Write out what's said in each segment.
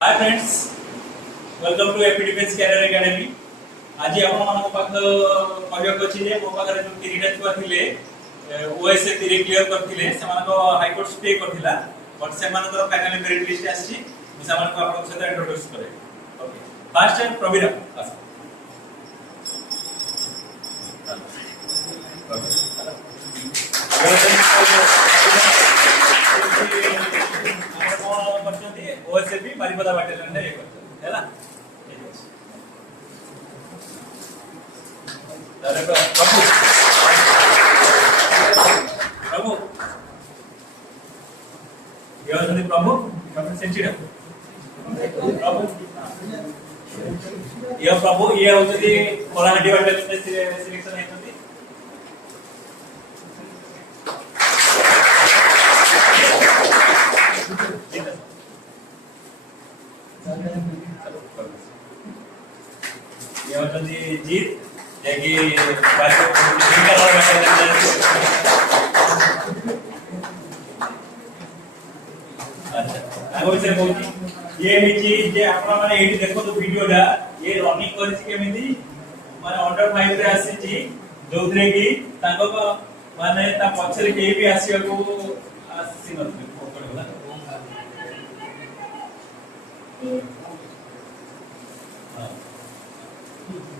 Hi friends, welcome to AP defence career academy. आज आपण मानक पाख कहक अछि जे मो पाखरे जो तीनटा छुआ थिले ओएसए 3 क्लियर करथिले से मानक हाई कोर्ट स्टे करथिला बट से मानक फाइनली मेरिट लिस्ट आछि से मानक आपन सहित इंट्रोड्यूस करे। ओके, फर्स्ट टाइम प्रवीण आस ओएसएपी बारिपदा बाटेलियन रे करछ हैला। तारे प्रभु प्रभु ये होनी प्रभु कम सेंचुरी प्रभु ये होती कोलाहाटी बाटेलियन रे सिलेक्शन हेतुती ये होती जीत जेकी ये हिची जे आपन माने एठी देखो तो वीडियोटा ये रनिंग करिस केमिति माने अंडर 5 रे आसीची जोथरे की तांको माने ता पछरे के भी आसीया को आसी नथि पकड़ला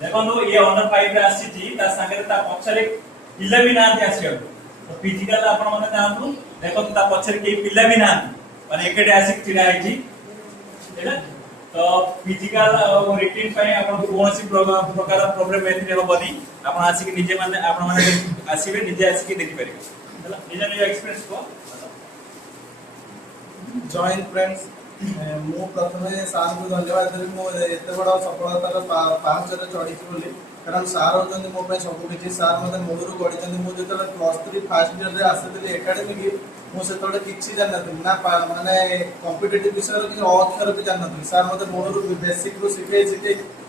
देखो ये अंडर 5 रे आसीची ता संगे ता पछरे पिल्ला भी ना आसीया तो फिजिकल आपन माने तांको देखो ता पछरे के पिल्ला भी ना माने एकेडे आसी चिड़ा आइची हैला। तो फिजिकल और रिटिन पय आपन कोनसी प्रकार प्रॉब्लम एथि होबनी आपन आसी के निजे माने आपन माने आसीबे निजे आसी के देखि परिबे हैला। निजे निजे एक्सपीरियंस को जॉइन फ्रेंड्स मो प्रथमे सार को धन्यवाद देबी मो एते बड़ा सफलतार पांच रे चढ़ी बोली कारण सार होचंदी मो पे सब किछि सार मते मोरु गडिचंदी मो जेतले +3 फर्स्ट ईयर रे आसेतली एकेडमी की मो सेतले किछि जानथि ना माने कॉम्पिटिटिव विषय रे किछि अक्षर भी जानथि सार मते मोरु बेसिक रो सिखे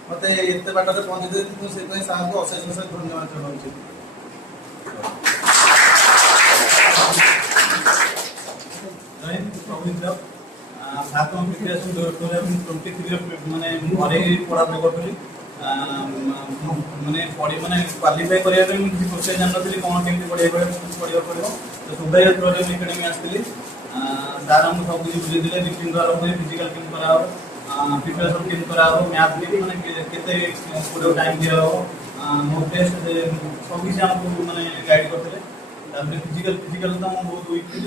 मते एते बाटरे पहुंची दे मो सेतै सार को अशेष अशेष धन्यवाद जणाउछि। जॉइन सात प्रिपरेशन 2023 माने घरे पढ़ा करथली माने पढ़ी माने क्वालिफाई करिया रे किसी प्रोसेस जान नथली कोन केमति पढ़िया पड़ियो तो सुबह प्रोजेक्ट एकेडमी आस्थिली सार हम सब कुछ बुझी दिले रिटिन द्वारा होय फिजिकल केम करा हो प्रिपरेशन केम करा हो मैथ भी माने केते पूरा टाइम दिया हो मोक टेस्ट सब किछ हमको माने गाइड करथले तापर फिजिकल तो हम बहुत वीक थी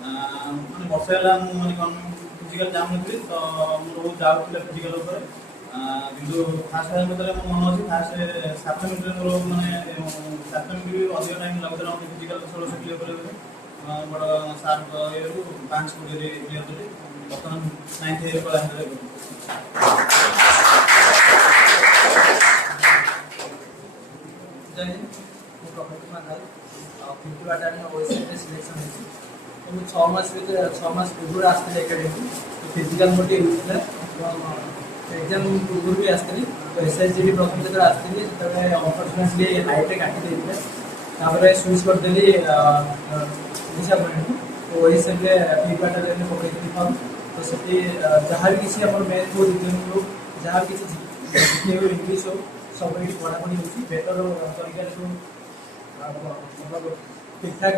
माने बसेला माने कोन फिजिकल जाम नथली तो मोर जाव थिला फिजिकल ऊपर किंतु फास्ट टाइम मतलब मन अछि फास्ट 7 मिनिट मोर माने 7 मिनिट भी अधिक टाइम लागुतला फिजिकल 16 से क्लियर करे बड़ सार को ये 5 मिनिट रे क्लियर करे बर्तमान 9th ईयर पर आंदरे जय हिंद प्रॉपर्टी मानल फिजिकल अटेंड ओएसए सिलेक्शन है तो 6 मास पूर्व आस्ते एकेडमी फिजिकल मोटी होता एग्जाम पूर्व भी आस्ते तो एसएसजीडी प्रथम जब आस्ते तबे अनफॉर्चूनेटली हाइट काटी देते तापर स्विच कर देली दिशा पॉइंट तो ओएसए के फीडबैक लेने पकड़ी फॉर्म तो सेठी जहां भी किसी हमर मैथ हो रिजनिंग हो जहां भी किसी हो इंग्लिश हो सब एठी पढ़ा पढ़ी होची बेटर तरीका से मतलब ठीक ठाक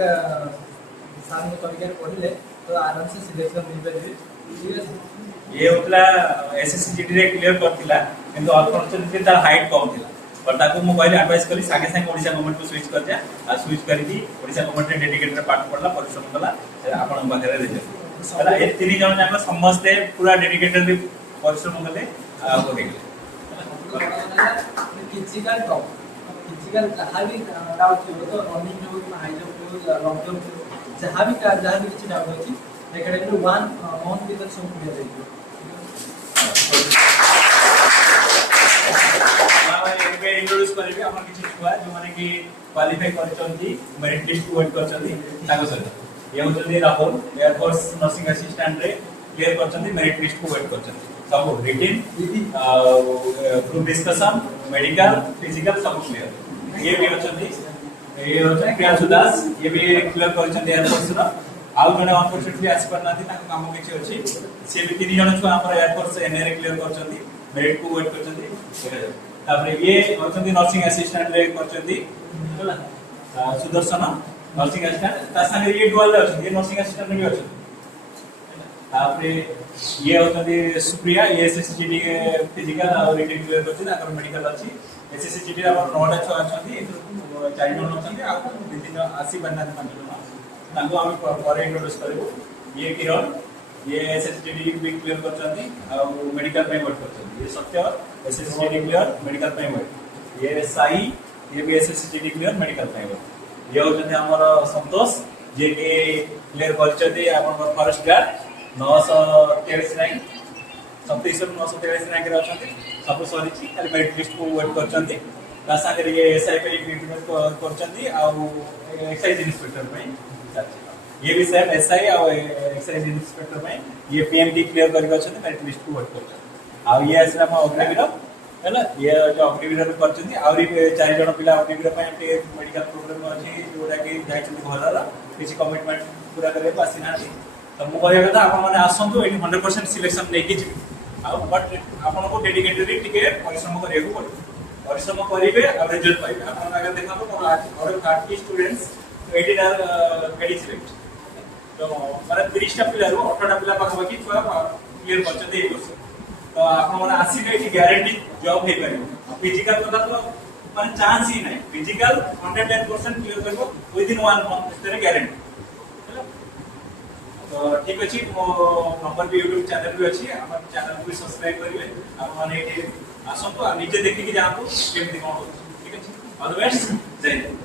सार में तरीका पढ़ले तो आराम से सिलेक्शन मिल पाए। ये उतला एसएससी जीडी रे क्लियर करथिला किंतु अनफॉर्चूनेटली तार हाइट कम थिला पर ताको मो कहले एडवाइस करी सागे सागे ओडिसा गवर्नमेंट को स्विच कर जा आ स्विच करके ओडिसा गवर्नमेंट रे डेडिकेटेड पाठ पढला परिश्रम कला आपण बखरे रिजल्ट हला ए तीन जण जाक समस्त पूरा डेडिकेटेड परिश्रम कले हो गेले फिजिकल टॉप फिजिकल जहां भी डाउट हो तो रनिंग हो हाई जंप हो लॉन्ग जंप जहां भी किसी डाउट अछि एकेडमी 1 मंथ भीतर सब क्लियर हो जाय। इंट्रोड्यूस करेबे हमर किछि छुआ जो माने कि क्वालिफाई करचंती मेरिट लिस्ट को वेट करचंती ताको सर ये होचंती Rahul air force nursing assistant रे क्लियर करचंती मेरिट लिस्ट को वेट करचंती सब written group discussion medical physical सब क्लियर ये भी होचंती ये होचंती प्रियांशु दास ये भी क्लियर करचंती एयर फोर्स रा आउ जने अनफॉर्चुनेटली आसी परना थी ताको काम किछि अछि से भी 3 जण छुआ हमर एयरफोर्स एनआरए क्लियर करछंती मेरिट को वेट करछंती तापर ये होचंती नर्सिंग असिस्टेंट रे करछंती होला सुदर्शन नर्सिंग असिस्टेंट ता संगे ये डुअल अछि ये नर्सिंग असिस्टेंट भी अछि तापर ये होचंती सुप्रिया ये एसएसजीडी फिजिकल और रिटेन क्लियर करछंती ताकर मेडिकल अछि एसएसजीडी रा 9टा छुआ अछंती 4 जण अछंती आ दिन आसी बनना 5 जण ताको हम पर इंट्रोड्यूस करबो ये किरण ये एसएसजीडी भी क्लियर करछंती आ मेडिकल पे वर्क करछंती ये सत्य एसएसजीडी क्लियर मेडिकल पे वर्क ये साई ये भी एसएसजीडी क्लियर मेडिकल पे वर्क ये होचंती हमर संतोष जे के क्लियर करछंती हमर फॉरेस्ट गार्ड 923 रैंक 37 923 रैंक रे अछंती सब सरीची खाली मेरिट लिस्ट को वेट करछंती ता संगे ये एसआई पे रिक्रूटमेंट करछंती आ एक्साइज इंस्पेक्टर पे ये भी सेम एसआई और एक्साइज इंस्पेक्टर में ये पीएमडी क्लियर करके अछंती मेरिट लिस्ट को वेट करछंती आ ये असला हम अग्निवीर हैला ये जो अग्निवीर करछंती आउरी 4 जण पिला अग्निवीर पे एमटी मेडिकल प्रोग्राम अछि जोडा के जायछंती घररा किछि कमिटमेंट पूरा करे पासिनाती तो मु कहया कथा आपण माने आसंतु एटी 100% सिलेक्शन नै कि आ बट आपण को डेडिकेटेडली टिके परिश्रम करिया को पड़े परिश्रम करिवे आ रिजल्ट पाइबे आपण आगे देखा तो और 30 स्टूडेंट्स 18 आर गेटिंग सिलेक्ट तो माने 30 टा पिला रो 18 टा पिला पाखा बाकी क्लियर करछते ए वर्ष तो आपण माने आसीबे एटी ग्यारंटी जॉब हे परिबो फिजिकल कथा तो माने चांस ही नै फिजिकल 110% क्लियर करबो विद इन 1 मंथ इस ग्यारंटी तो ठीक अछि मो नंबर भी YouTube चैनल भी अछि हमर चैनल को सब्सक्राइब करिवे आप माने एटी आसंतो आ नीचे देखि कि जानतो केमति कोन हो ठीक अछि ऑल द बेस्ट जय हिंद।